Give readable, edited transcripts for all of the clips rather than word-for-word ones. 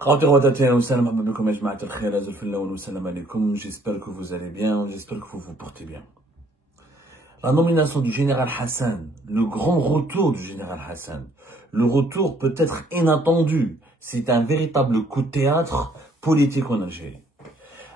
J'espère que vous allez bien, j'espère que vous vous portez bien. La nomination du général Hassan, le grand retour du général Hassan, le retour peut être inattendu, c'est un véritable coup de théâtre politique en Algérie.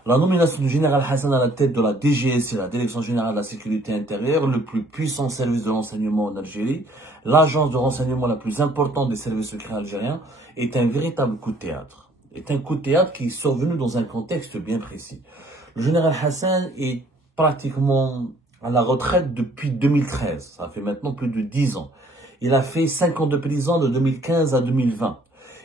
La nomination du général Hassan à la tête de la DGSI, la Direction Générale de la Sécurité Intérieure, le plus puissant service de renseignement en Algérie, l'agence de renseignement la plus importante des services secrets algériens, est un véritable coup de théâtre. Est un coup de théâtre qui est survenu dans un contexte bien précis. Le général Hassan est pratiquement à la retraite depuis 2013. Ça fait maintenant plus de 10 ans. Il a fait 5 ans de prison de 2015 à 2020.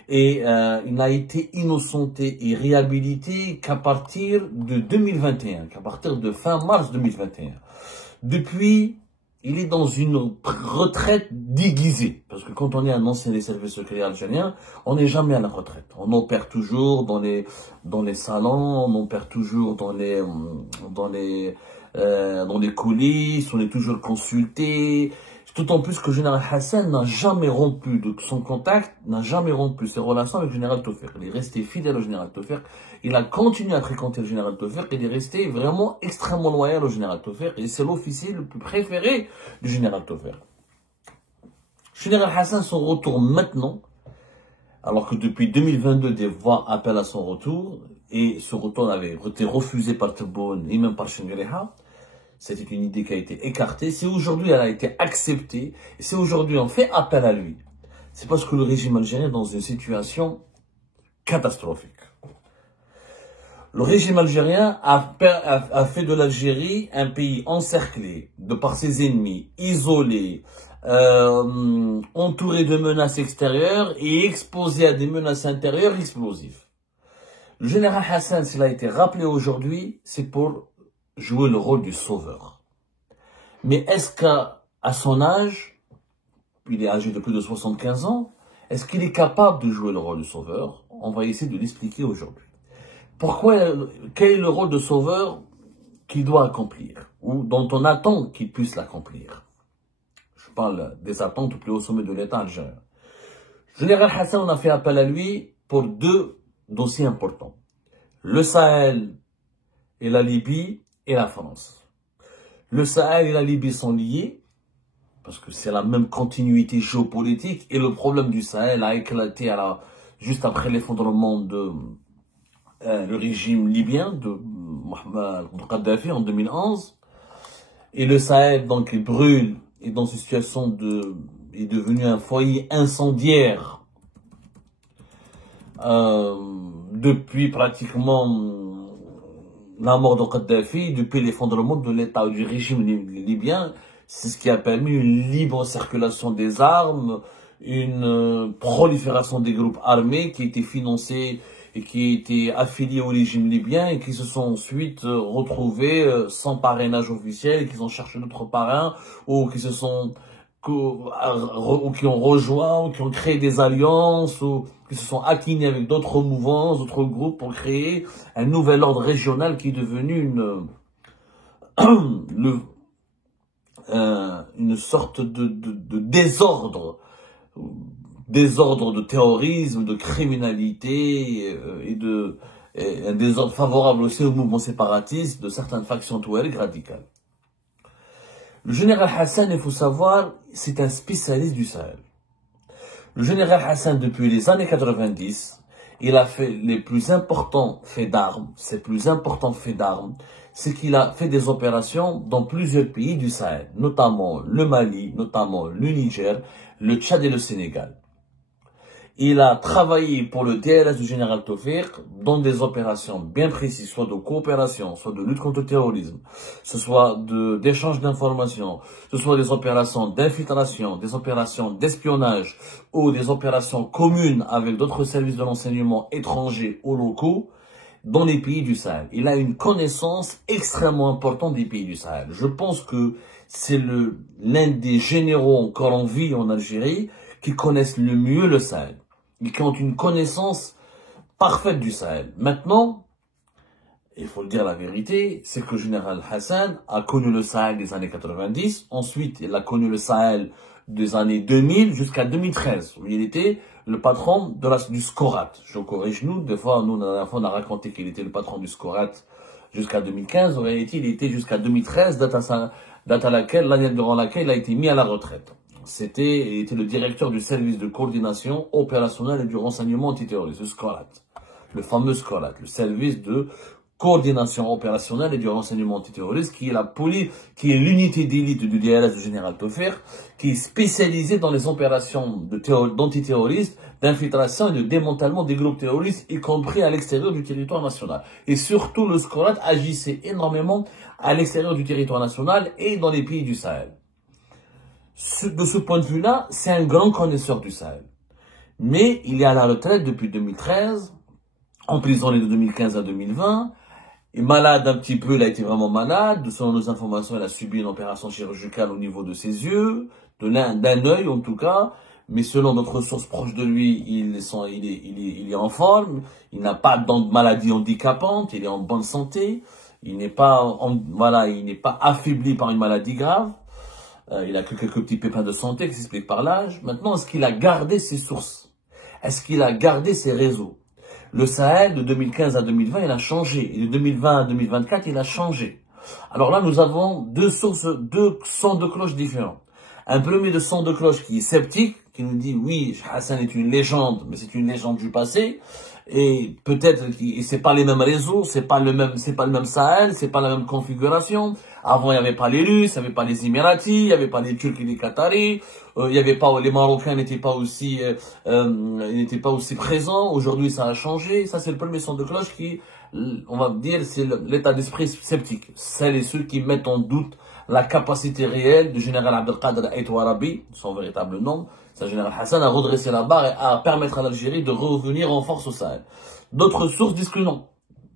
Et il n'a été innocenté et réhabilité qu'à partir de 2021, qu'à partir de fin mars 2021. Depuis, il est dans une retraite déguisée. Parce que quand on est un ancien des services secrets algériens, on n'est jamais à la retraite. On opère toujours dans les salons, on opère toujours dans les coulisses, on est toujours consulté. D'autant plus que le général Hassan n'a jamais rompu de son contact, n'a jamais rompu ses relations avec le général Tofek. Il est resté fidèle au général Tofek. Il a continué à fréquenter le général Tofek. Il est resté vraiment extrêmement loyal au général Tofek. Et c'est l'officier le plus préféré du général Tofek. Le général Hassan, son retour maintenant, alors que depuis 2022, des voix appellent à son retour, et ce retour avait été refusé par Tebboune et même par Chengueleha. C'était une idée qui a été écartée. Si aujourd'hui elle a été acceptée, et si aujourd'hui on fait appel à lui, c'est parce que le régime algérien est dans une situation catastrophique. Le régime algérien a fait de l'Algérie un pays encerclé de par ses ennemis, isolé, entouré de menaces extérieures et exposé à des menaces intérieures explosives. Le général Hassan, s'il a été rappelé aujourd'hui, c'est pour jouer le rôle du sauveur. Mais est-ce qu'à son âge, il est âgé de plus de 75 ans, est-ce qu'il est capable de jouer le rôle du sauveur? On va essayer de l'expliquer aujourd'hui. Quel est le rôle de sauveur qu'il doit accomplir, ou dont on attend qu'il puisse l'accomplir? Je parle des attentes au plus haut sommet de l'État algérien. Général Hassan, on a fait appel à lui pour deux dossiers importants. Le Sahel et la Libye et la France. Le Sahel et la Libye sont liés, parce que c'est la même continuité géopolitique, et le problème du Sahel a éclaté juste après l'effondrement de le régime libyen de Mohamed Kadhafi en 2011. Et le Sahel, donc, il brûle, et dans une situation est devenu un foyer incendiaire depuis pratiquement la mort de Kadhafi, depuis l'effondrement de l'État du régime libyen. C'est ce qui a permis une libre circulation des armes, une prolifération des groupes armés qui étaient financés et qui étaient affiliés au régime libyen et qui se sont ensuite retrouvés sans parrainage officiel et qui ont cherché d'autres parrains ou qui ont rejoint, ou qui ont créé des alliances, ou qui se sont acquinés avec d'autres mouvances, d'autres groupes pour créer un nouvel ordre régional qui est devenu une sorte de désordre de terrorisme, de criminalité et un désordre favorable aussi au mouvement séparatiste de certaines factions touareg radicales. Le général Hassan, il faut savoir, c'est un spécialiste du Sahel. Le général Hassan, depuis les années 90, il a fait les plus importants faits d'armes. Ses plus importants faits d'armes, c'est qu'il a fait des opérations dans plusieurs pays du Sahel, notamment le Mali, notamment le Niger, le Tchad et le Sénégal. Il a travaillé pour le DLS du général Tofek dans des opérations bien précises, soit de coopération, soit de lutte contre le terrorisme, ce soit d'échange d'informations, ce soit des opérations d'infiltration, des opérations d'espionnage ou des opérations communes avec d'autres services de renseignement étrangers ou locaux dans les pays du Sahel. Il a une connaissance extrêmement importante des pays du Sahel. Je pense que c'est l'un des généraux encore en vie en Algérie qui connaissent le mieux le Sahel. Ils qui ont une connaissance parfaite du Sahel. Maintenant, il faut le dire la vérité, c'est que le général Hassan a connu le Sahel des années 90. Ensuite, il a connu le Sahel des années 2000 jusqu'à 2013, où il était le patron du Scorat. Je corrige nous, des fois, nous, la dernière fois, on a raconté qu'il était le patron du Scorat jusqu'à 2015. En réalité, il était jusqu'à 2013, date à laquelle, l'année durant laquelle il a été mis à la retraite. Il était le directeur du service de coordination opérationnelle et du renseignement antiterroriste, le Scorat. Le fameux Scorat, le service de coordination opérationnelle et du renseignement antiterroriste, qui est l'unité d'élite du DRS du général Toffer, qui est spécialisée dans les opérations d'antiterroristes, d'infiltration et de démantèlement des groupes terroristes, y compris à l'extérieur du territoire national. Et surtout, le Scorat agissait énormément à l'extérieur du territoire national et dans les pays du Sahel. De ce point de vue-là, c'est un grand connaisseur du Sahel. Mais il est à la retraite depuis 2013, emprisonné de 2015 à 2020, est malade un petit peu, il a été vraiment malade. Selon nos informations, il a subi une opération chirurgicale au niveau de ses yeux, d'un œil en tout cas. Mais selon notre source proche de lui, il est en forme, il n'a pas de maladie handicapante, il est en bonne santé, il n'est pas, il n'est pas affaibli par une maladie grave. Il a que quelques petits pépins de santé qui s'expliquent par l'âge. Maintenant, est-ce qu'il a gardé ses sources? Est-ce qu'il a gardé ses réseaux? Le Sahel, de 2015 à 2020, il a changé. Et de 2020 à 2024, il a changé. Alors là, nous avons deux sons de cloche différents. Un premier de son de cloche qui est sceptique, qui nous dit, oui, Hassan est une légende, mais c'est une légende du passé. Et peut-être, c'est pas les mêmes réseaux, c'est pas le même Sahel, c'est pas la même configuration. Avant, il n'y avait pas les Russes, il n'y avait pas les Émiratis, il n'y avait pas les Turcs et les Qataris, il y avait pas, les Marocains n'étaient pas aussi présents. Aujourd'hui, ça a changé. Ça, c'est le premier son de cloche qui, on va dire, c'est l'état d'esprit sceptique. Celles et ceux qui mettent en doute la capacité réelle du général Abdelkader Aït-Warabi, son véritable nom, c'est le général Hassan, à redresser la barre et à permettre à l'Algérie de revenir en force au Sahel. D'autres sources disent que non.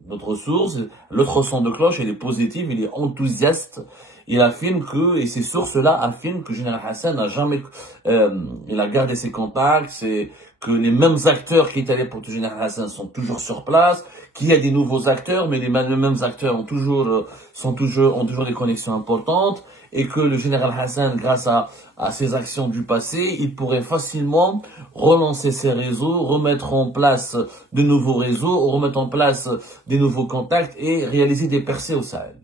D'autres sources, l'autre son de cloche, il est positif, il est enthousiaste. Il affirme que, et ces sources-là affirment que le général Hassan n'a jamais, il a gardé ses contacts, c'est que les mêmes acteurs qui étaient allés pour le général Hassan sont toujours sur place, qu'il y a des nouveaux acteurs, mais les mêmes acteurs ont toujours des connexions importantes, et que le général Hassan, grâce à ses actions du passé, il pourrait facilement relancer ses réseaux, remettre en place de nouveaux réseaux, remettre en place des nouveaux contacts et réaliser des percées au Sahel.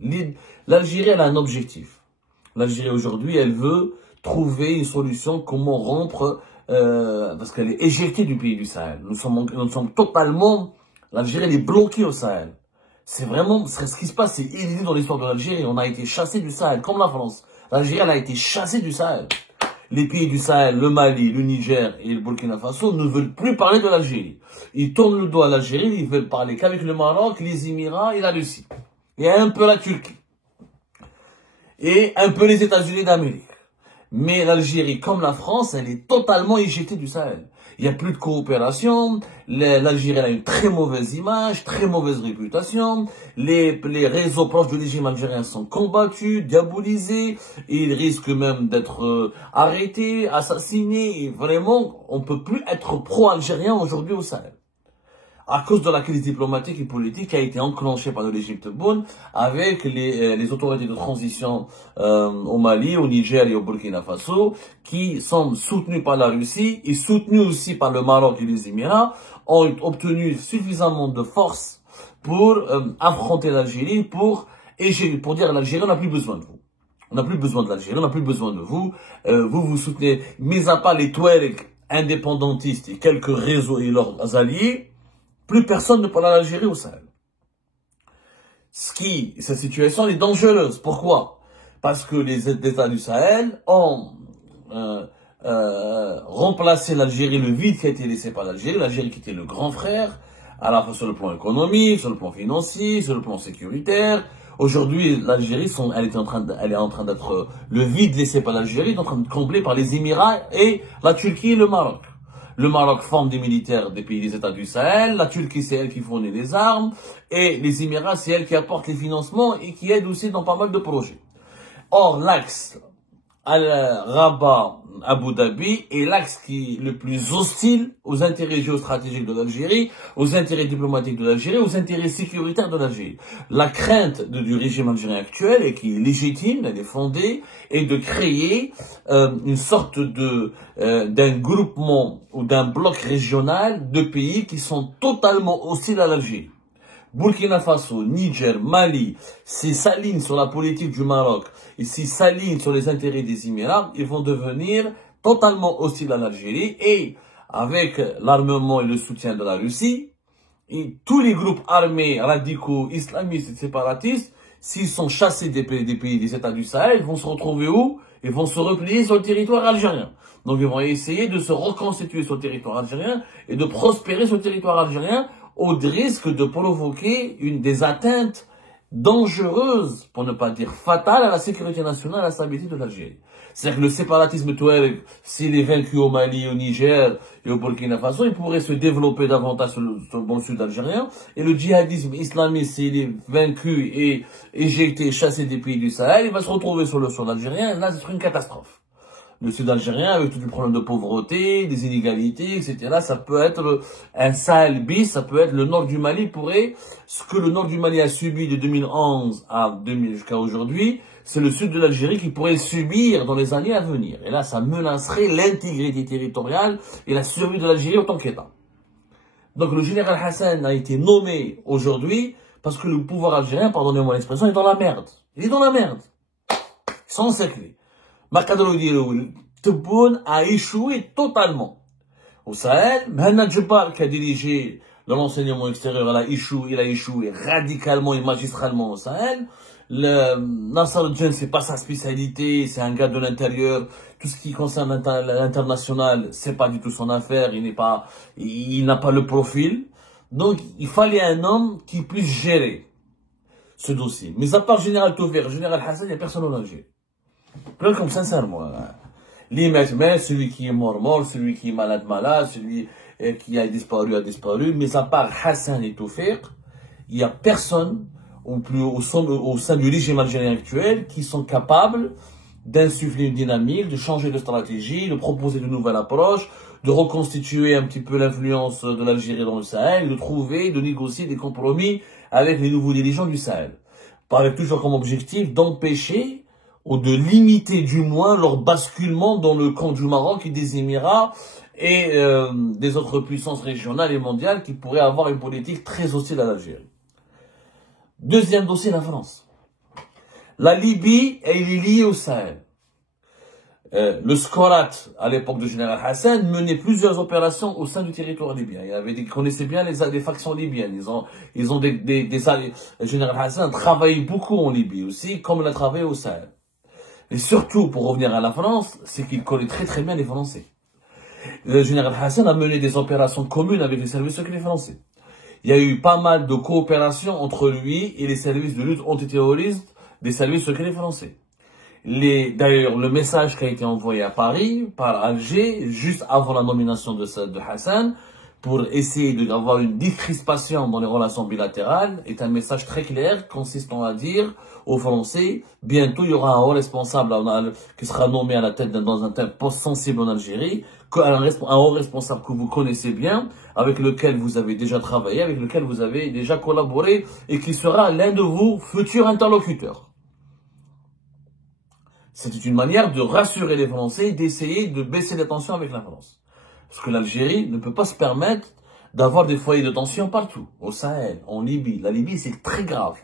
L'Algérie, elle a un objectif. L'Algérie, aujourd'hui, elle veut trouver une solution, comment rompre, parce qu'elle est éjectée du pays du Sahel. Nous sommes totalement, l'Algérie, elle est bloquée au Sahel. C'est vraiment, ce qui se passe, c'est inédit dans l'histoire de l'Algérie. On a été chassé du Sahel, comme la France. L'Algérie, elle a été chassée du Sahel. Les pays du Sahel, le Mali, le Niger et le Burkina Faso ne veulent plus parler de l'Algérie. Ils tournent le dos à l'Algérie, ils veulent parler qu'avec le Maroc, les Émirats et la Russie. Et un peu la Turquie. Et un peu les États-Unis d'Amérique. Mais l'Algérie, comme la France, elle est totalement éjectée du Sahel. Il n'y a plus de coopération, l'Algérie a une très mauvaise image, très mauvaise réputation, les réseaux proches du régime algérien sont combattus, diabolisés, et ils risquent même d'être arrêtés, assassinés, et vraiment, on ne peut plus être pro-algérien aujourd'hui au Sahel. À cause de la crise diplomatique et politique qui a été enclenchée par le régime Tebboune avec les autorités de transition au Mali, au Niger et au Burkina Faso, qui sont soutenues par la Russie et soutenues aussi par le Maroc et les Émirats, ont obtenu suffisamment de force pour affronter l'Algérie, pour dire à l'Algérie, on n'a plus besoin de vous. On n'a plus besoin de l'Algérie, on n'a plus besoin de vous. Vous soutenez, mis à part les Touaregs indépendantistes et quelques réseaux et leurs alliés, plus personne ne parle à l'Algérie au Sahel. Cette situation est dangereuse. Pourquoi? Parce que les États du Sahel ont remplacé l'Algérie, le vide qui a été laissé par l'Algérie qui était le grand frère, à la fois sur le plan économique, sur le plan financier, sur le plan sécuritaire. Aujourd'hui, l'Algérie, elle est en train d'être, le vide laissé par l'Algérie est en train de combler par les Émirats et la Turquie et le Maroc. Le Maroc forme des militaires des pays des États du Sahel, la Turquie c'est elle qui fournit les armes, et les Émirats c'est elle qui apporte les financements et qui aide aussi dans pas mal de projets. Or, l'axe Rabat, Abu Dhabi est l'axe qui est le plus hostile aux intérêts géostratégiques de l'Algérie, aux intérêts diplomatiques de l'Algérie, aux intérêts sécuritaires de l'Algérie. La crainte du régime algérien actuel, et qui est légitime, elle est fondée, est de créer une sorte d'un groupement ou d'un bloc régional de pays qui sont totalement hostiles à l'Algérie. Burkina Faso, Niger, Mali, s'ils s'alignent sur la politique du Maroc et s'ils s'alignent sur les intérêts des Émirats, ils vont devenir totalement hostiles à l'Algérie, et avec l'armement et le soutien de la Russie, et tous les groupes armés radicaux, islamistes et séparatistes, s'ils sont chassés des pays des États du Sahel, vont se retrouver où? Ils vont se replier sur le territoire algérien. Donc ils vont essayer de se reconstituer sur le territoire algérien et de prospérer sur le territoire algérien, au risque de provoquer des atteintes dangereuses, pour ne pas dire fatales, à la sécurité nationale et à la stabilité de l'Algérie. C'est-à-dire que le séparatisme touareg, s'il est vaincu au Mali, au Niger et au Burkina Faso, il pourrait se développer davantage sur le bon sud algérien. Et le djihadisme islamiste, s'il est vaincu et éjecté, chassé des pays du Sahel, il va se retrouver sur le sol algérien, et là, ce serait une catastrophe. Le sud algérien, avec tout le problème de pauvreté, des inégalités, etc., ça peut être un Sahel bis, ça peut être le nord du Mali ce que le nord du Mali a subi de 2011 à 2000 jusqu'à aujourd'hui, c'est le sud de l'Algérie qui pourrait subir dans les années à venir. Et là, ça menacerait l'intégrité territoriale et la survie de l'Algérie en tant qu'État. Donc le général Hassan a été nommé aujourd'hui parce que le pouvoir algérien, pardonnez-moi l'expression, est dans la merde. Il est dans la merde. Sans secret. Tebboune a échoué totalement. Au Sahel, Mohamed Jebbar, qui a dirigé l'enseignement extérieur, il a échoué radicalement et magistralement au Sahel. Nasser Djen, c'est pas sa spécialité, c'est un gars de l'intérieur. Tout ce qui concerne l'international, c'est pas du tout son affaire, il n'a pas le profil. Donc, il fallait un homme qui puisse gérer ce dossier. Mais à part Général Taufer, Général Hassan, il n'y a personne en Algérie. Plein comme sincèrement. Mais celui qui est mort, celui qui est malade, celui qui a disparu. Mais à part Hassan et Taufer, il n'y a personne au sein du régime algérien actuel qui sont capables d'insuffler une dynamique, de changer de stratégie, de proposer de nouvelles approches, de reconstituer un petit peu l'influence de l'Algérie dans le Sahel, de négocier des compromis avec les nouveaux dirigeants du Sahel. Avec toujours comme objectif d'empêcher ou de limiter du moins leur basculement dans le camp du Maroc et des Émirats et des autres puissances régionales et mondiales qui pourraient avoir une politique très hostile à l'Algérie. Deuxième dossier, la France. La Libye, elle est liée au Sahel. Le Scorat, à l'époque du général Hassan, menait plusieurs opérations au sein du territoire libyen. Ils connaissaient bien les factions libyennes. Le général Hassan travaillait beaucoup en Libye aussi, comme il a travaillé au Sahel. Et surtout, pour revenir à la France, c'est qu'il connaît très très bien les Français. Le général Hassan a mené des opérations communes avec les services secrets français. Il y a eu pas mal de coopération entre lui et les services de lutte antiterroriste des services secrets français. D'ailleurs, le message qui a été envoyé à Paris, par Alger, juste avant la nomination de Hassan, pour essayer d'avoir une décrispation dans les relations bilatérales, est un message très clair, consistant à dire aux Français, bientôt il y aura un haut responsable qui sera nommé à la tête dans un poste sensible en Algérie, un haut responsable que vous connaissez bien, avec lequel vous avez déjà travaillé, avec lequel vous avez déjà collaboré, et qui sera l'un de vos futurs interlocuteurs. C'était une manière de rassurer les Français, d'essayer de baisser les tensions avec la France. Parce que l'Algérie ne peut pas se permettre d'avoir des foyers de tension partout. Au Sahel, en Libye. La Libye, c'est très grave.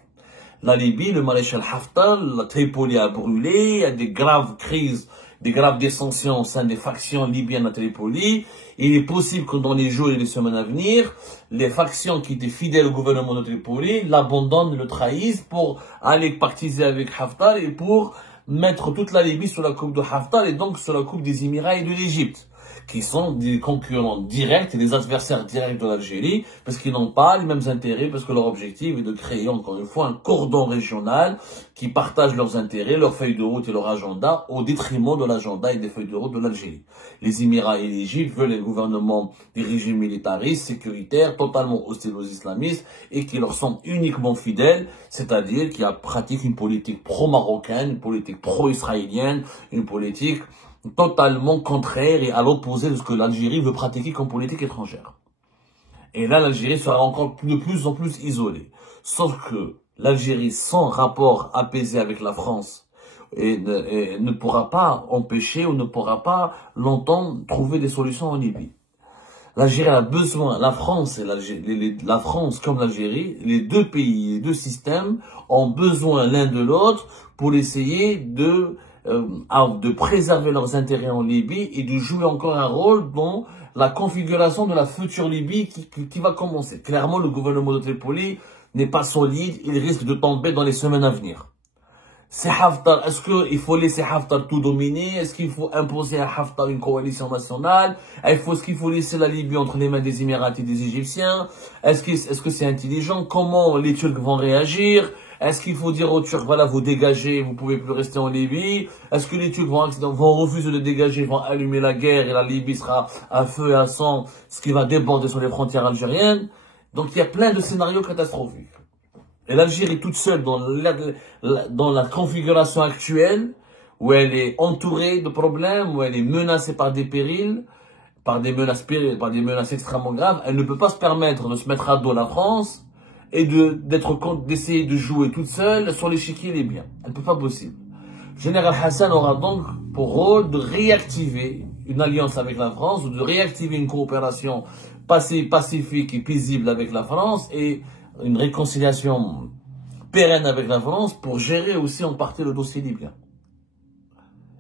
La Libye, le maréchal Haftar, la Tripoli a brûlé, il y a des graves crises, des graves dissensions au sein des factions libyennes à Tripoli. Il est possible que dans les jours et les semaines à venir, les factions qui étaient fidèles au gouvernement de Tripoli l'abandonnent, le trahissent pour aller partiser avec Haftar et pour mettre toute la Libye sous la coupe de Haftar et donc sous la coupe des Émirats et de l'Égypte, qui sont des concurrents directs et des adversaires directs de l'Algérie, parce qu'ils n'ont pas les mêmes intérêts, parce que leur objectif est de créer, encore une fois, un cordon régional qui partage leurs intérêts, leurs feuilles de route et leur agenda, au détriment de l'agenda et des feuilles de route de l'Algérie. Les Émirats et l'Égypte veulent un gouvernement dirigé militariste, sécuritaire, totalement hostile aux islamistes, et qui leur sont uniquement fidèles, c'est-à-dire qui pratique une politique pro-marocaine, une politique pro-israélienne, une politique totalement contraire et à l'opposé de ce que l'Algérie veut pratiquer comme politique étrangère. Et là, l'Algérie sera encore de plus en plus isolée. Sauf que l'Algérie, sans rapport apaisé avec la France, ne pourra pas empêcher ou ne pourra pas longtemps trouver des solutions en Libye. L'Algérie a besoin, la France et la France comme l'Algérie, les deux pays, les deux systèmes ont besoin l'un de l'autre pour essayer de préserver leurs intérêts en Libye et de jouer encore un rôle dans la configuration de la future Libye qui va commencer. Clairement, le gouvernement de Tripoli n'est pas solide, il risque de tomber dans les semaines à venir. C'est Haftar, est-ce qu'il faut laisser Haftar tout dominer? Est-ce qu'il faut imposer à Haftar une coalition nationale? Est-ce qu'il faut laisser la Libye entre les mains des Émiratis et des Égyptiens? Est-ce que c'est intelligent? Comment les Turcs vont réagir? Est-ce qu'il faut dire aux Turcs, voilà, vous dégagez, vous pouvez plus rester en Libye? Est-ce que les Turcs vont refuser de dégager, vont allumer la guerre et la Libye sera à feu et à sang, ce qui va déborder sur les frontières algériennes? Donc il y a plein de scénarios catastrophiques. Et l'Algérie toute seule dans la configuration actuelle, où elle est entourée de problèmes, où elle est menacée par des périls, par des menaces extrêmement graves, elle ne peut pas se permettre de se mettre à dos la France et d'essayer de jouer toute seule sur l'échiquier libyen. Elle ne peut pas possible. Le général Hassan aura donc pour rôle de réactiver une alliance avec la France, ou de réactiver une coopération pacifique et paisible avec la France, et une réconciliation pérenne avec la France pour gérer aussi en partie le dossier libyen.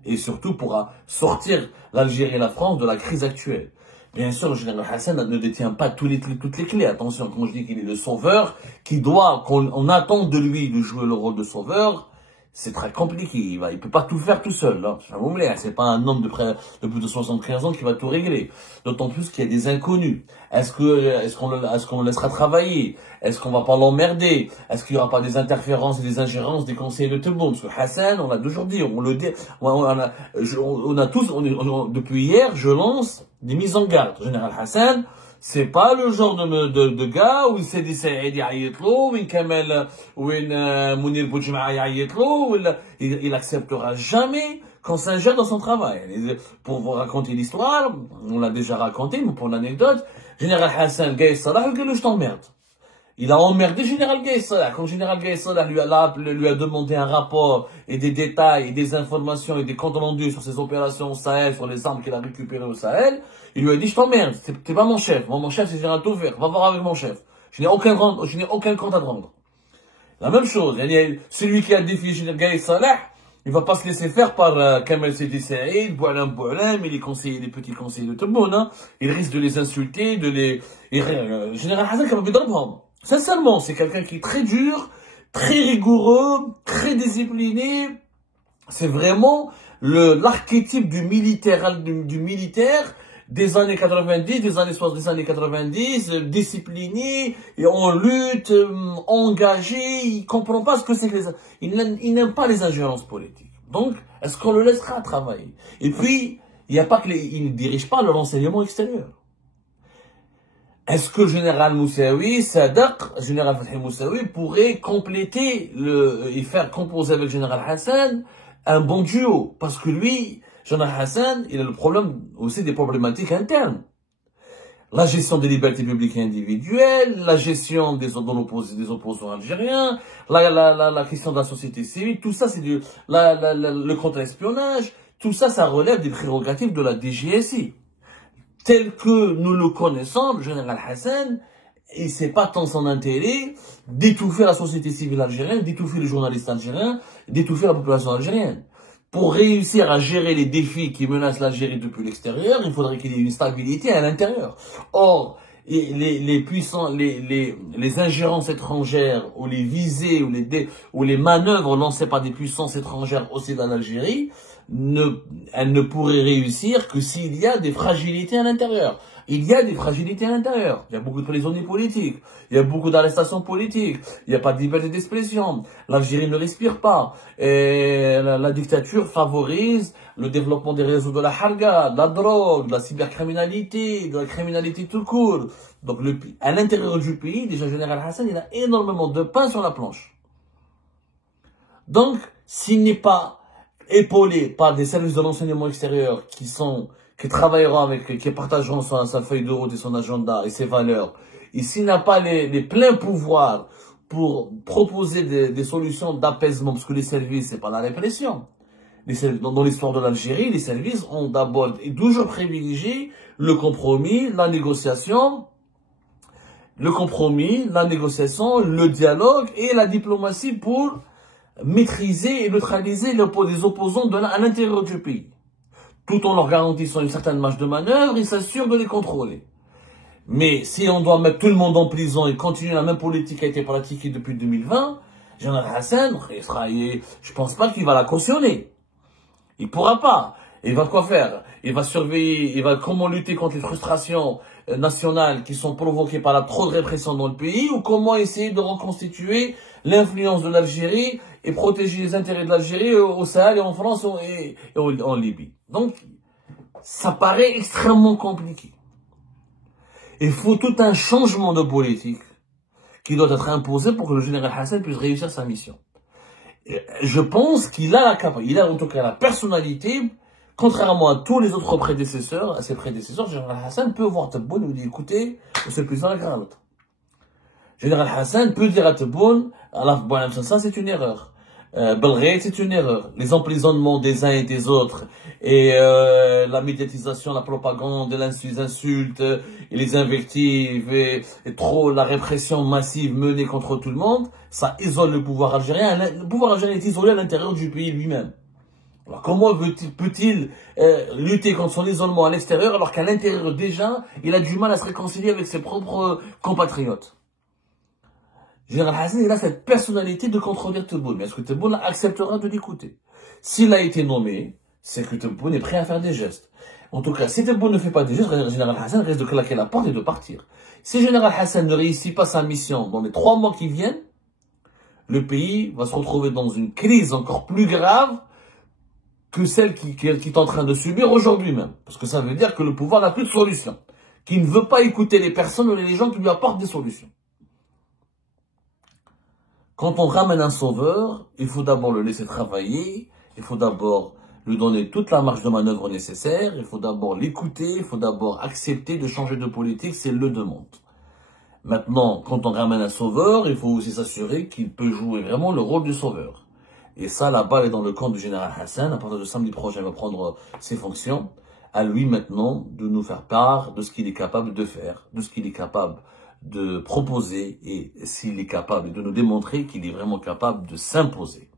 Et surtout pour sortir l'Algérie et la France de la crise actuelle. Bien sûr, le général Hassan ne détient pas toutes les clés. Attention, quand je dis qu'il est le sauveur, qu'on attend de lui de jouer le rôle de sauveur, c'est très compliqué. Il peut pas tout faire tout seul. Hein. C'est pas un homme de plus de 75 ans qui va tout régler. D'autant plus qu'il y a des inconnus. Est-ce qu'on le laissera travailler? Est-ce qu'on va pas l'emmerder? Est-ce qu'il y aura pas des interférences et des ingérences des conseillers de Tebboune? Parce que Hassan, on l'a toujours dit, depuis hier, je lance des mises en garde. Le général Hassan, c'est pas le genre de gars où il s'est dit Saïd Yaïtlo, ou Kamel, ou Mounir Boudjima Yaïtlo, il acceptera jamais qu'on s'ingère dans son travail. Pour vous raconter l'histoire, on l'a déjà raconté, mais pour l'anecdote, Général Hassan Gaïs Salah, il dit je t'emmerde. Il a emmerdé Général Gaïs Salah. Quand Général Gaïs Salah lui a demandé un rapport et des détails et des informations et des comptes rendus sur ses opérations au Sahel, sur les armes qu'il a récupérées au Sahel, il lui a dit je t'emmerde, t'es pas mon chef. Moi, mon chef c'est Général Toufer, va voir avec mon chef. Je n'ai aucun compte à te rendre. La même chose, celui qui a défié Général Gaïs Salah, il va pas se laisser faire par Kamel Sidi Saïd, Boualam, les petits conseillers de Tebboune, hein. Il risque de les insulter, Général Hassan Kamel Bidarboum. Sincèrement, c'est quelqu'un qui est très dur, très rigoureux, très discipliné. C'est vraiment l'archétype du militaire des années 90, des années 90, discipliné, et en lutte, engagé. Il comprend pas ce que c'est que il n'aime pas les ingérences politiques. Donc, est-ce qu'on le laissera travailler? Et puis, il ne dirige pas le renseignement extérieur. Est-ce que le général Moussaoui, général Fathi Moussaoui, pourrait compléter et faire composer avec le général Hassan un bon duo? Parce que lui, général Hassan, il a le problème aussi des problématiques internes. La gestion des libertés publiques et individuelles, la gestion des opposants algériens, la question de la société civile, tout ça, c'est le contre-espionnage, tout ça, ça relève des prérogatives de la DGSI. Tel que nous le connaissons, le général Hassan, et c'est pas tant son intérêt d'étouffer la société civile algérienne, d'étouffer les journalistes algériens, d'étouffer la population algérienne. Pour réussir à gérer les défis qui menacent l'Algérie depuis l'extérieur, il faudrait qu'il y ait une stabilité à l'intérieur. Or, et les puissants, les ingérences étrangères ou les visées ou les manœuvres lancées par des puissances étrangères aussi dans l'Algérie, elles ne pourraient réussir que s'il y a des fragilités à l'intérieur. Il y a des fragilités à l'intérieur. Il y a beaucoup de prisonniers politiques. Il y a beaucoup d'arrestations politiques. Il n'y a pas de liberté d'expression. L'Algérie ne respire pas. Et la dictature favorise le développement des réseaux de la harga, de la drogue, de la cybercriminalité, de la criminalité tout court. Donc, à l'intérieur du pays, déjà, Général Hassan, il a énormément de pain sur la planche. Donc, s'il n'est pas épaulé par des services de l'enseignement extérieur qui travailleront avec, qui partageront sa feuille de route et son agenda et ses valeurs, et s'il n'a pas les pleins pouvoirs pour proposer des solutions d'apaisement, parce que les services, c'est pas la répression. Dans l'histoire de l'Algérie, les services ont d'abord et toujours privilégié le compromis, la négociation, le dialogue et la diplomatie pour maîtriser et neutraliser les opposants à l'intérieur du pays. Tout en leur garantissant une certaine marge de manœuvre, ils s'assurent de les contrôler. Mais si on doit mettre tout le monde en prison et continuer la même politique qui a été pratiquée depuis 2020, Général Hassan, je pense pas qu'il va la cautionner. Il pourra pas. Il va quoi faire? Il va surveiller, il va comment lutter contre les frustrations nationales qui sont provoquées par la trop de répression dans le pays, ou comment essayer de reconstituer l'influence de l'Algérie et protéger les intérêts de l'Algérie au Sahel et en France et en Libye. Donc, ça paraît extrêmement compliqué. Il faut tout un changement de politique qui doit être imposé pour que le général Hassan puisse réussir sa mission. Je pense qu'il a il a en tout cas la personnalité, contrairement à tous les autres prédécesseurs, à ses prédécesseurs, Général Hassan peut voir Tebboune et lui dire, écoutez, c'est plus dans la granate. Général Hassan peut dire à Tebboune, ça c'est une erreur. Belgrade, c'est une erreur. Les emprisonnements des uns et des autres et la médiatisation, la propagande, les insultes et les invectives et la répression massive menée contre tout le monde, ça isole le pouvoir algérien. Le pouvoir algérien est isolé à l'intérieur du pays lui-même. Alors comment peut-il lutter contre son isolement à l'extérieur alors qu'à l'intérieur déjà, il a du mal à se réconcilier avec ses propres compatriotes? Général Hassan, il a cette personnalité de contredire Tebboune. Mais est-ce que Tebboune acceptera de l'écouter? S'il a été nommé, c'est que Tebboune est prêt à faire des gestes. En tout cas, si Tebboune ne fait pas des gestes, Général Hassan risque de claquer la porte et de partir. Si Général Hassan ne réussit pas sa mission dans les 3 mois qui viennent, le pays va se retrouver dans une crise encore plus grave que celle qu'il est en train de subir aujourd'hui même. Parce que ça veut dire que le pouvoir n'a plus de solution. Qu'il ne veut pas écouter les personnes ou les gens qui lui apportent des solutions. Quand on ramène un sauveur, il faut d'abord le laisser travailler, il faut d'abord lui donner toute la marge de manœuvre nécessaire, il faut d'abord l'écouter, il faut d'abord accepter de changer de politique s'il le demande. Maintenant, quand on ramène un sauveur, il faut aussi s'assurer qu'il peut jouer vraiment le rôle du sauveur. Et ça, la balle est dans le camp du général Hassan. À partir de samedi prochain, il va prendre ses fonctions. À lui maintenant de nous faire part de ce qu'il est capable de faire, de ce qu'il est capable de proposer et s'il est capable de nous démontrer qu'il est vraiment capable de s'imposer.